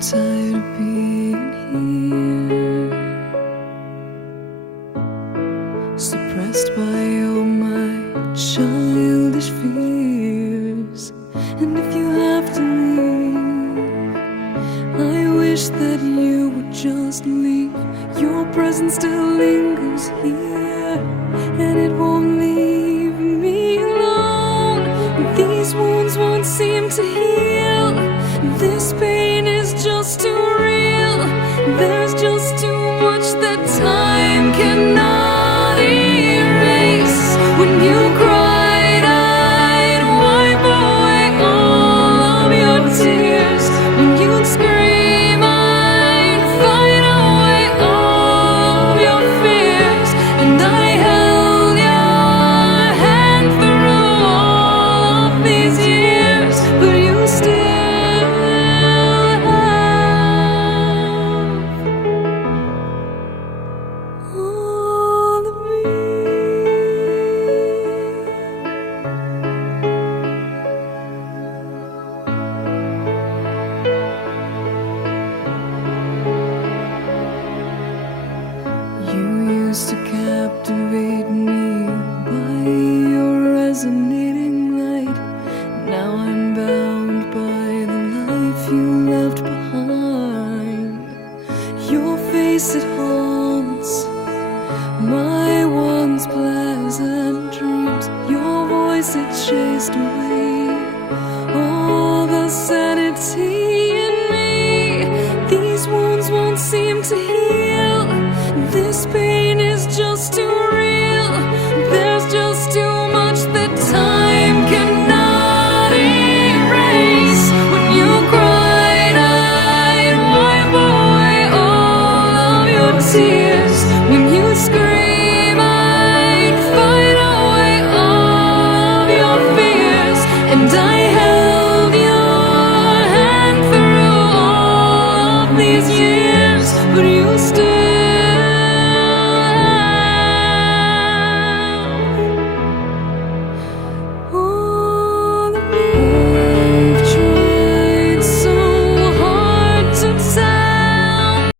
tired of being here, suppressed by all my childish fears. And if you have to leave, I wish that you would just leave. Your presence still lingers here, and it won't leave me alone. These wounds won't seem to heal. This pain is just too real. There's just too much that time cannot erase. When you cried, I'd wipe away all of your tears. When you'd scream, I'd fight away all of your fears. And I held your hand through all of these years, but you still all of me. You used to captivate me by your resonating light. Now I'm bound by the life you left behind. Your face, it haunts my once pleasant dreams. Your voice, it chased away all the sanity in me. These wounds won't seem to heal. This pain is just too real. There's just too much that time cannot erase. When you cried, I'd wipe away all of your tears. When you scream, I'd fight away all of your fears. And I held your hand through all of these years, but you still